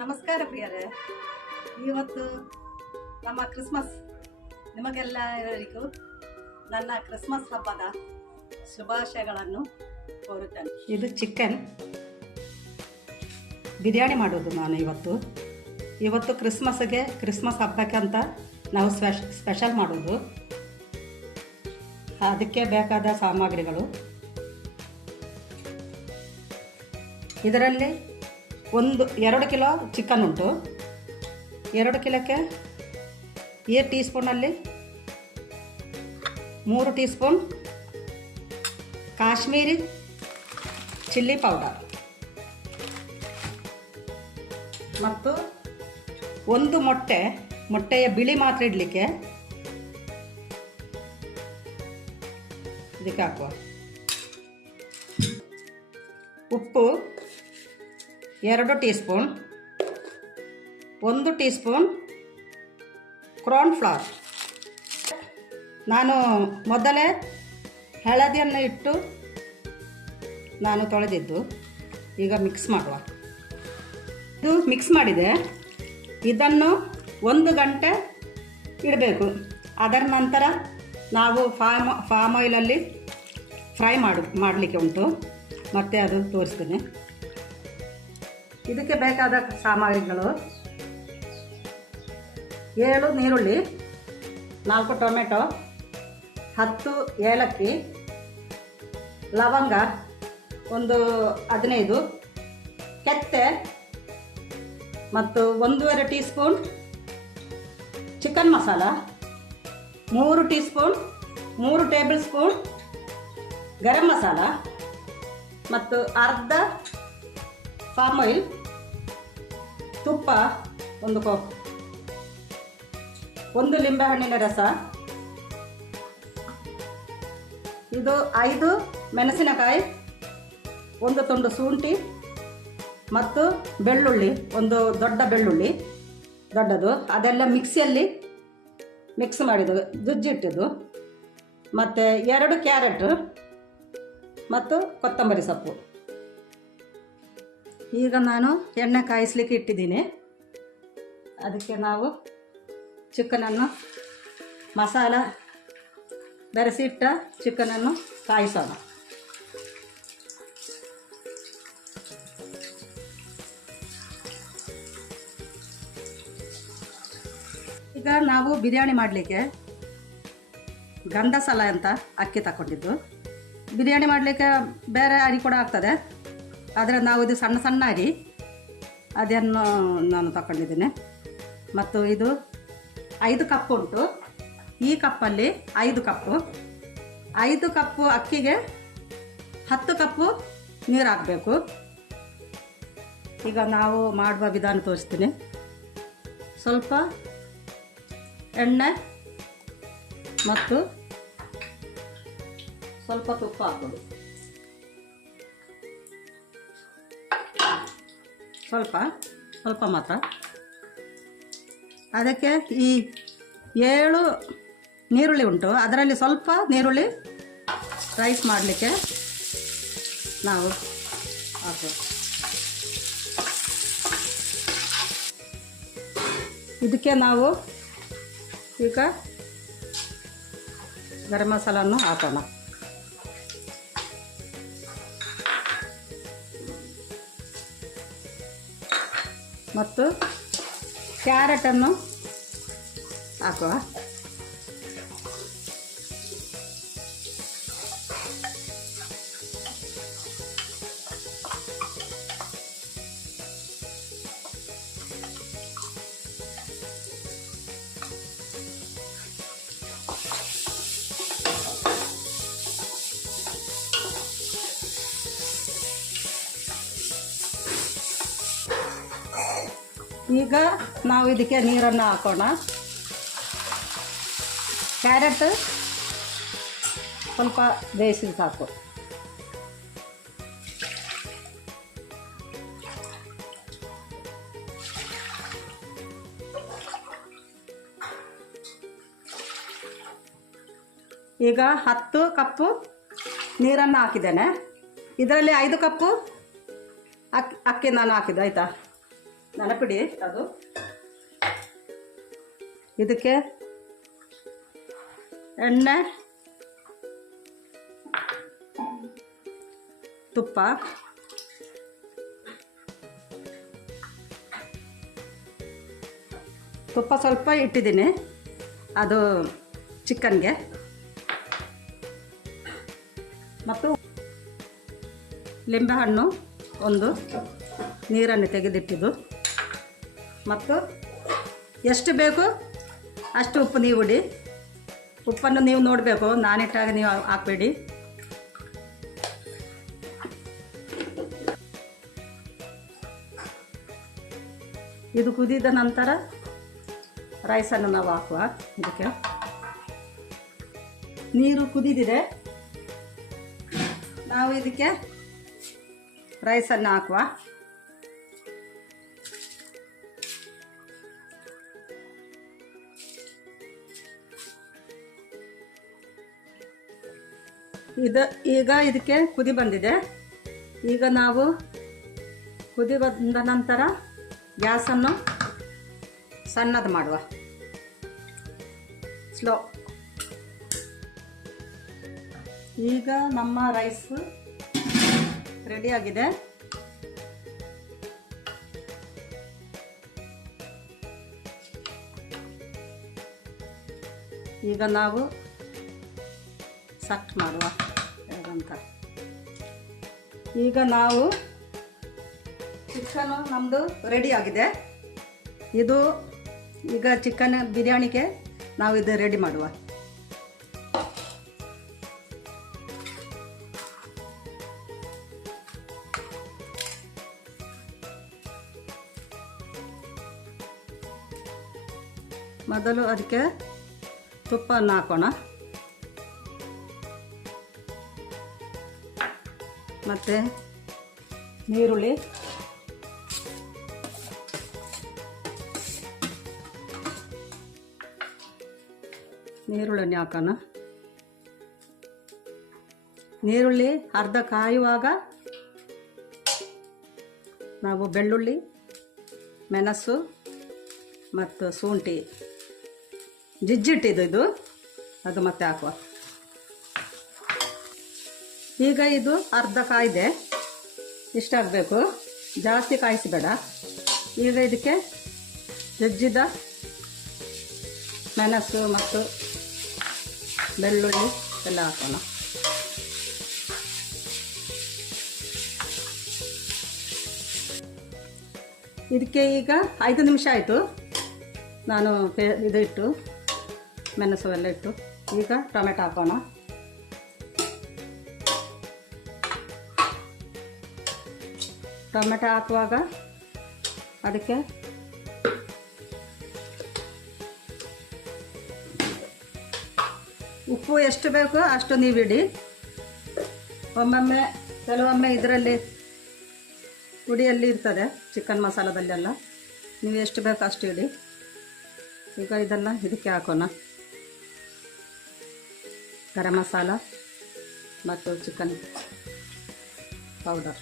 ನಮಸ್ಕಾರ ಪ್ರಿಯರೇ. ಇವತ್ತು ನಮ್ಮ ಕ್ರಿಸ್ಮಸ್. ನಿಮಗೆಲ್ಲರಿಗೂ ನನ್ನ ಕ್ರಿಸ್ಮಸ್ ಹಬ್ಬದ ಶುಭಾಶಯಗಳನ್ನು ಕೋರುತ್ತೇನೆ. ಇದು ಚಿಕನ್ ಬಿರಿಯಾನಿ ಮಾಡೋದು ನಾನು ಇವತ್ತು ಕ್ರಿಸ್ಮಸ್ ಹಬ್ಬಕ್ಕೆ ಅಂತ ನಾವು ಸ್ಪೆಷಲ್ ಮಾಡೋದು. ಅದಕ್ಕೆ ಬೇಕಾದ ಸಾಮಗ್ರಿಗಳು ಇದರಲ್ಲಿ 2 ಕಿಲೋ ಚಿಕನ್ ಉಂಟು. 2 ಕಿಲೋಕ್ಕೆ ಈ ಟೀ ಸ್ಪೂನಲ್ಲಿ 3 teaspoon Kashmiri chilli powder ಮತ್ತು 1 ಮೊಟ್ಟೆಯ ಬಿಳಿ ಮಾತ್ರ ಇಡಲಿಕ್ಕೆ ಇದಕ್ಕೆ ಹಾಕುವ. ಉಪ್ಪು 2 tea spoon, 1 tea spoon corn flower. ನಾನು ಮೊದಲೇ ಹಳದಿಯನ್ನು ಇಟ್ಟು ನಾನು ತೊಳೆದಿದ್ದು. ಈಗ ಮಿಕ್ಸ್ ಮಾಡುವ. ಇದು ಮಿಕ್ಸ್ ಮಾಡಿದೆ. ಇದನ್ನು 1 ಗಂಟೆ ಇಡಬೇಕು. ಅದರ ನಂತರ ನಾವು ಫಾಮ್ ಆಯಿಲಲ್ಲಿ ಫ್ರೈ ಮಾಡಲಿಕ್ಕೆ ಉಂಟು. ಮತ್ತು ಅದು ತೋರಿಸ್ತೀನಿ. ಇದಕ್ಕೆ ಬೇಕಾದ ಸಾಮಗ್ರಿಗಳು 7 ಈರುಳ್ಳಿ, 4 ಟೊಮೆಟೊ, 10 ಏಲಕ್ಕಿ, ಲವಂಗ 15, ಕೆತ್ತೆ ಮತ್ತು 1.5 teaspoon chicken masala, 3 teaspoon 3 tablespoon garam masala ಮತ್ತು ಅರ್ಧ ಪಾಮ್ ಆಯಿಲ್, ತುಪ್ಪ 1 ಕಪ್, 1 ಲಿಂಬೆಹಣ್ಣಿನ ರಸ, ಇದು 5 ಮೆಣಸಿನಕಾಯಿ, 1 ತುಂಡು ಶುಂಠಿ ಮತ್ತು ಬೆಳ್ಳುಳ್ಳಿ, 1 ದೊಡ್ಡ ಬೆಳ್ಳುಳ್ಳಿ ದೊಡ್ಡದು. ಅದೆಲ್ಲ ಮಿಕ್ಸಿಯಲ್ಲಿ ಮಿಕ್ಸ್ ಮಾಡಿದ್ದು, ಜುಜ್ಜಿಟ್ಟಿದ್ದು. ಮತ್ತು 2 ಕ್ಯಾರೆಟ್ ಮತ್ತು ಕೊತ್ತಂಬರಿ ಸೊಪ್ಪು. ಈಗ ನಾನು ಎಣ್ಣೆ ಕಾಯಿಸಲಿಕ್ಕೆ ಇಟ್ಟಿದ್ದೀನಿ. ಅದಕ್ಕೆ ನಾವು ಚಿಕನನ್ನು ಮಸಾಲ ಬೆರೆಸಿಟ್ಟ ಚಿಕನನ್ನು ಕಾಯಿಸೋಣ. ಈಗ ನಾವು ಬಿರಿಯಾನಿ ಮಾಡಲಿಕ್ಕೆ ಗಂಧಸಾಲ ಅಂತ ಅಕ್ಕಿ ತಗೊಂಡಿದ್ದು. ಬಿರಿಯಾನಿ ಮಾಡಲಿಕ್ಕೆ ಬೇರೆ ಅರಿ ಕೂಡ ಆಗ್ತದೆ, ಆದರೆ ನಾವು ಇದು ಸಣ್ಣ ಸಣ್ಣ ಅರಿ ಅದನ್ನು ನಾನು ತಗೊಂಡಿದ್ದೀನಿ. ಮತ್ತು ಇದು 5 ಕಪ್ ಉಂಟು. ಈ ಕಪ್ಪಲ್ಲಿ 5 ಕಪ್ಪು. 5 ಕಪ್ಪು ಅಕ್ಕಿಗೆ 10 ಕಪ್ಪು ನೀರು ಹಾಕಬೇಕು. ಈಗ ನಾವು ಮಾಡುವ ವಿಧಾನ ತೋರಿಸ್ತೀನಿ. ಸ್ವಲ್ಪ ಎಣ್ಣೆ ಮತ್ತು ಸ್ವಲ್ಪ ತುಪ್ಪ ಹಾಕೋದು. ಸ್ವಲ್ಪ ಮಾತ್ರ. ಅದಕ್ಕೆ ಈ 7 ನೀರುಳ್ಳಿ ಉಂಟು, ಅದರಲ್ಲಿ ಸ್ವಲ್ಪ ನೀರುಳ್ಳಿ ರೈಸ್ ಮಾಡಲಿಕ್ಕೆ ನಾವು ಹಾಕೋದು. ಇದಕ್ಕೆ ನಾವು ಈಗ ಗರಂ ಮಸಾಲನ್ನು ಹಾಕೋಣ. ಮತ್ತು ಕ್ಯಾರೆಟನ್ನು ಹಾಕುವ. ಈಗ ನಾವು ಇದಕ್ಕೆ ನೀರನ್ನು ಹಾಕೋಣ. ಕ್ಯಾರೆಟ್ ಸ್ವಲ್ಪ ಬೇಯಿಸಿದ ಸಾಕು. ಈಗ 10 ಕಪ್ಪು ನೀರನ್ನು ಹಾಕಿದ್ದೇನೆ. ಇದರಲ್ಲಿ 5 ಕಪ್ಪು ಅಕ್ಕಿ ನಾನು ಹಾಕಿದ್ದು, ಆಯಿತಾ. ನೆನಪಿಡಿ ಅದು. ಇದಕ್ಕೆ ಎಣ್ಣೆ, ತುಪ್ಪ, ಸ್ವಲ್ಪ ಇಟ್ಟಿದ್ದೀನಿ ಅದು ಚಿಕನ್ಗೆ, ಮತ್ತು ಲಿಂಬೆಹಣ್ಣು ಒಂದು, ನೀರನ್ನು ತೆಗೆದಿಟ್ಟಿದ್ದು, ಮತ್ತು ಎಷ್ಟು ಬೇಕು ಅಷ್ಟು ಉಪ್ಪು ನೀವು ಇಡಿ. ಉಪ್ಪನ್ನು ನೀವು ನೋಡಬೇಕು, ನಾನಿಟ್ಟಾಗ ನೀವು ಹಾಕಬೇಡಿ. ಇದು ಕುದಿದ ನಂತರ ರೈಸನ್ನು ನಾವು ಹಾಕುವ. ಇದಕ್ಕೆ ನೀರು ಕುದಿದಿದೆ, ನಾವು ಇದಕ್ಕೆ ರೈಸನ್ನು ಹಾಕುವ. ಈಗ ಇದಕ್ಕೆ ಕುದಿ ಬಂದಿದೆ. ಈಗ ನಾವು ಕುದಿ ಬಂದ ನಂತರ ಗ್ಯಾಸನ್ನು ಸಣ್ಣದು ಮಾಡುವ, ಸ್ಲೋ. ಈಗ ನಮ್ಮ ರೈಸ್ ರೆಡಿಯಾಗಿದೆ. ಈಗ ನಾವು ಸಟ್ ಮಾಡುವ ಅಂತ. ಈಗ ನಾವು ಚಿಕನ್ನು ನಮ್ಮದು ರೆಡಿಯಾಗಿದೆ. ಇದು ಈಗ ಚಿಕನ್ ಬಿರಿಯಾನಿಗೆ ನಾವು ಇದು ರೆಡಿ ಮಾಡುವ. ಮೊದಲು ಅದಕ್ಕೆ ತುಪ್ಪವನ್ನು ಹಾಕೋಣ, ಮತ್ತು ನೀರುಳ್ಳಿ, ನೀರುಳ್ಳಿ ಹಾಕೋಣ. ನೀರುಳ್ಳಿ ಅರ್ಧ ಕಾಯುವಾಗ ನಾವು ಬೆಳ್ಳುಳ್ಳಿ, ಮೆಣಸು ಮತ್ತು ಶುಂಠಿ ಜಜ್ಜಿಟ್ಟಿದ್ದು ಇದು ಅದು ಮತ್ತೆ ಹಾಕುವ. ಈಗ ಇದು ಅರ್ಧ ಕಾಯ್ದೆ, ಇಷ್ಟಾಗಬೇಕು, ಜಾಸ್ತಿ ಕಾಯಿಸಬೇಡ. ಈಗ ಇದಕ್ಕೆ ಜಜ್ಜಿದ ಮೆಣಸು ಮತ್ತು ಬೆಳ್ಳುಳ್ಳಿ ಎಲ್ಲ ಹಾಕೋಣ. ಇದಕ್ಕೆ ಈಗ 5 ನಿಮಿಷ ಆಯಿತು ನಾನು ಇದು ಇಟ್ಟು, ಮೆಣಸು ಎಲ್ಲ ಇಟ್ಟು. ಈಗ ಟೊಮೆಟೊ ಹಾಕೋಣ. ಟೊಮೆಟೊ ಹಾಕುವಾಗ ಅದಕ್ಕೆ ಉಪ್ಪು ಎಷ್ಟು ಬೇಕು ಅಷ್ಟು ನೀವಿಡಿ. ಕೆಲವೊಮ್ಮೆ ಇದರಲ್ಲಿ ಪುಡಿಯಲ್ಲಿ ಇರ್ತದೆ, ಚಿಕನ್ ಮಸಾಲದಲ್ಲೆಲ್ಲ. ನೀವು ಎಷ್ಟು ಬೇಕು ಅಷ್ಟು ಇಡಿ. ಈಗ ಇದೆಲ್ಲ ಇದಕ್ಕೆ ಹಾಕೋಣ. ಗರಂ ಮಸಾಲ ಮತ್ತು ಚಿಕನ್ ಪೌಡರ್.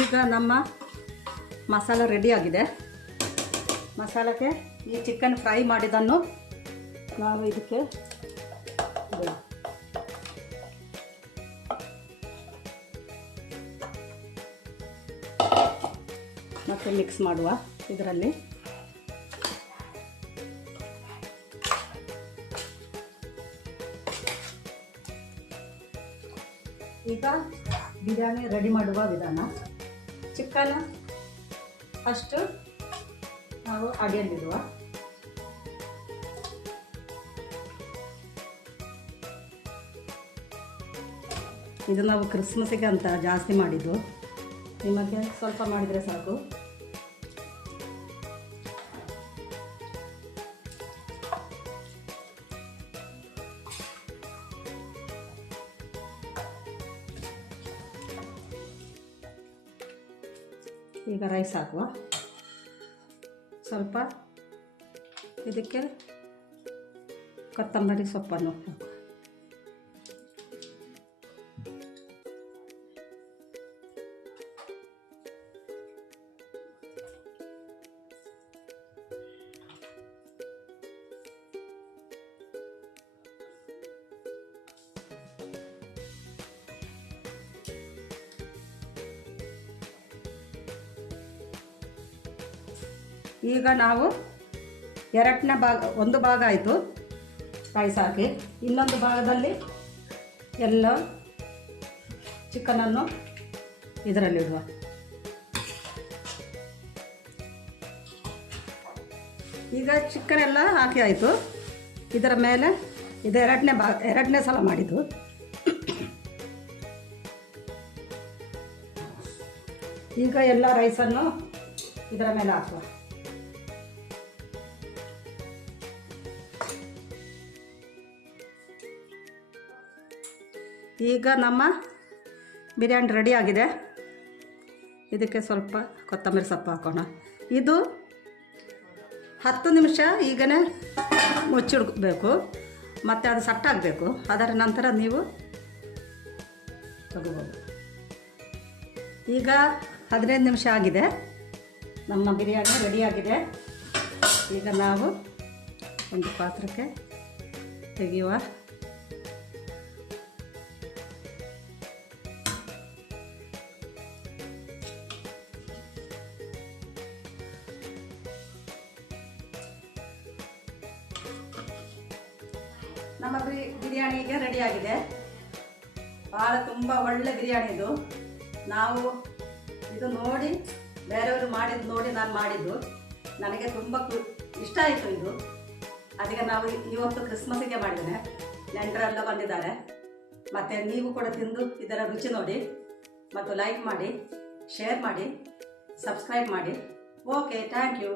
ಈಗ ನಮ್ಮ ಮಸಾಲ ರೆಡಿಯಾಗಿದೆ. ಮಸಾಲಕ್ಕೆ ಈ ಚಿಕನ್ ಫ್ರೈ ಮಾಡಿದ್ದನ್ನು ನಾವು ಇದಕ್ಕೆ ಮತ್ತೆ ಮಿಕ್ಸ್ ಮಾಡುವ. ಇದರಲ್ಲಿ ಈಗ ಬಿರಿಯಾನಿ ರೆಡಿ ಮಾಡುವ ವಿಧಾನ. ಚಿಕನ್ ಫಸ್ಟು ನಾವು ಅಡಿಯಲ್ಲಿಡುವ. ಇದು ನಾವು ಕ್ರಿಸ್ಮಸ್ಸಿಗೆ ಅಂತ ಜಾಸ್ತಿ ಮಾಡಿದ್ದು, ನಿಮಗೆ ಸ್ವಲ್ಪ ಮಾಡಿದರೆ ಸಾಕು. ಈಗ ರೈಸ್ ಹಾಕುವ. ಸ್ವಲ್ಪ ಇದಕ್ಕೆ ಕೊತ್ತಂಬರಿ ಸೊಪ್ಪನ್ನು ಹಾಕುವ. ಈಗ ನಾವು ಎರಡನೇ ಭಾಗ, ಒಂದು ಭಾಗ ಆಯಿತು ರೈಸ್ ಹಾಕಿ, ಇನ್ನೊಂದು ಭಾಗದಲ್ಲಿ ಎಲ್ಲ ಚಿಕನನ್ನು ಇದರಲ್ಲಿಡುವ. ಈಗ ಚಿಕನ್ ಎಲ್ಲ ಹಾಕಿ ಆಯಿತು. ಇದರ ಮೇಲೆ ಇದು ಎರಡನೇ ಸಲ ಮಾಡಿದ್ದು. ಈಗ ಎಲ್ಲ ರೈಸನ್ನು ಇದರ ಮೇಲೆ ಹಾಕುವ. ಈಗ ನಮ್ಮ ಬಿರಿಯಾನಿ ರೆಡಿ ಆಗಿದೆ. ಇದಕ್ಕೆ ಸ್ವಲ್ಪ ಕೊತ್ತಂಬರಿ ಸೊಪ್ಪು ಹಾಕೋಣ. ಇದು 10 ನಿಮಿಷ ಈಗಲೇ ಮುಚ್ಚಿಡಬೇಕು, ಮತ್ತು ಅದು ಸಟ್ಟಾಗಬೇಕು. ಅದರ ನಂತರ ನೀವು ತಗೋಬೋದು. ಈಗ 15 ನಿಮಿಷ ಆಗಿದೆ, ನಮ್ಮ ಬಿರಿಯಾನಿ ರೆಡಿಯಾಗಿದೆ. ಈಗ ನಾವು ಒಂದು ಪಾತ್ರಕ್ಕೆ ತೆಗೆಯುವ. ನಮ್ಮ ಬಿರಿಯಾನಿ ಈಗ ರೆಡಿಯಾಗಿದೆ. ಭಾಳ ತುಂಬ ಒಳ್ಳೆ ಬಿರಿಯಾನಿ ಇದು. ನಾವು ಇದು ನೋಡಿ ಬೇರೆಯವರು ಮಾಡಿದ್ದು ನೋಡಿ ನಾನು ಮಾಡಿದ್ದು, ನನಗೆ ತುಂಬ ಇಷ್ಟ ಆಯಿತು ಇದು. ಅದಕ್ಕೆ ನಾವು ಇವತ್ತು ಕ್ರಿಸ್ಮಸ್ಸಿಗೆ ಮಾಡಿದ್ದೇನೆ. ನೆಂಟರೆಲ್ಲ ಬಂದಿದ್ದಾರೆ. ಮತ್ತು ನೀವು ಕೂಡ ತಿಂದು ಇದರ ರುಚಿ ನೋಡಿ, ಮತ್ತು ಲೈಕ್ ಮಾಡಿ, ಶೇರ್ ಮಾಡಿ, ಸಬ್ಸ್ಕ್ರೈಬ್ ಮಾಡಿ. Okay, thank you.